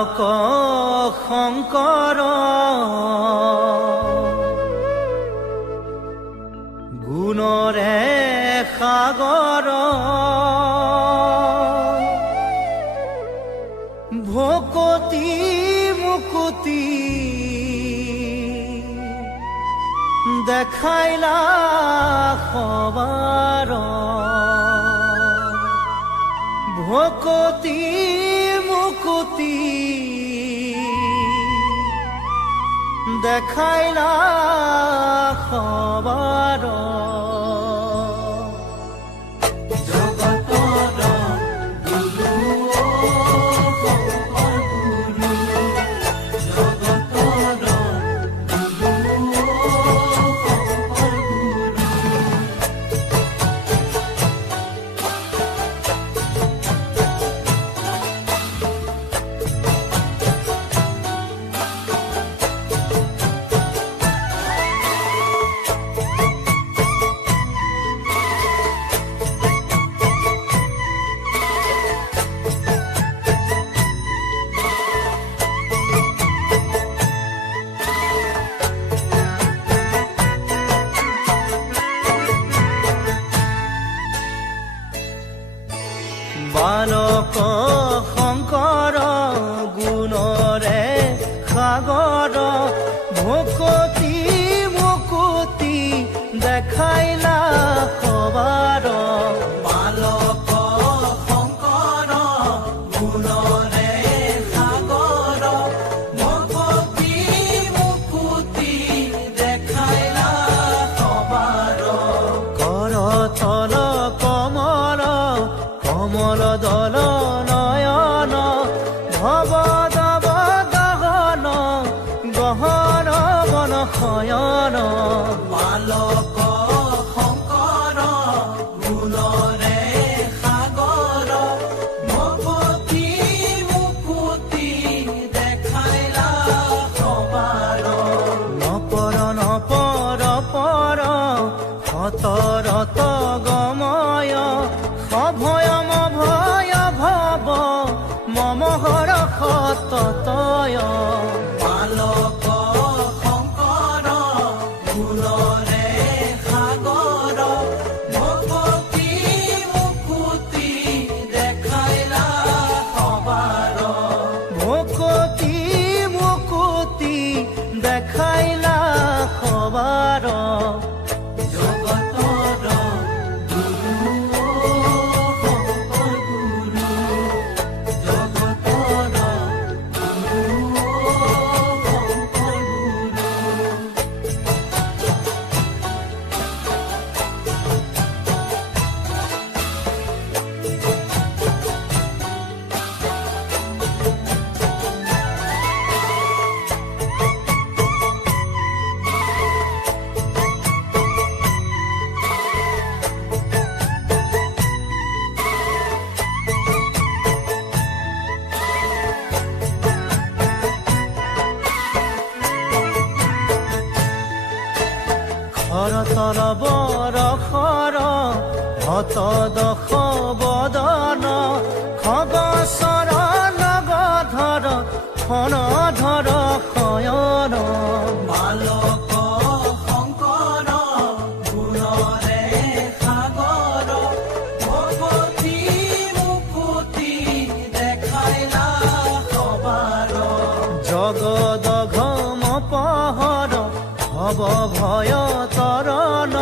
বালক শংকৰ গুণৰে সাগৰ ভকতি মুকুতি দেখাইলা সবাৰ ভকতি মুকুতি দেখাইলা সবাৰ বালক শংকৰ গুণৰে সাগৰ ভকতি মুকুতি দেখাইলা সবাৰ বালক শংকৰ গুণৰে সাগৰ ভকতি মুকুতি দেখাইলা সবাৰ কৰতল কমল কমল দল নয়ন ভৱ দৱ গহন গহন বন শয়ন বালক শংকৰ গুণৰে সাগৰ ভকতি মুকুতি দেখাইলা সবাৰ নপৰ নপৰ পৰ সতৰত গময় অভয়ম ভয় ভৱ মম হৰ সততয় বালক শংকৰ গুণৰে সাগৰ ভকতি মুকুতি দেখাইলা সবাৰ ভকতি মুকুতি দেখাইলা সবাৰ হৰতল বৰষৰ হত দশ বদন খগচৰ নগধৰ ফণধৰ শয়ন বালক শংকৰ গুণৰে সাগৰ ভকতি মুকুতি দেখাইলা সবাৰ জগদঘম পহৰ ভৱ ভয় তৰণ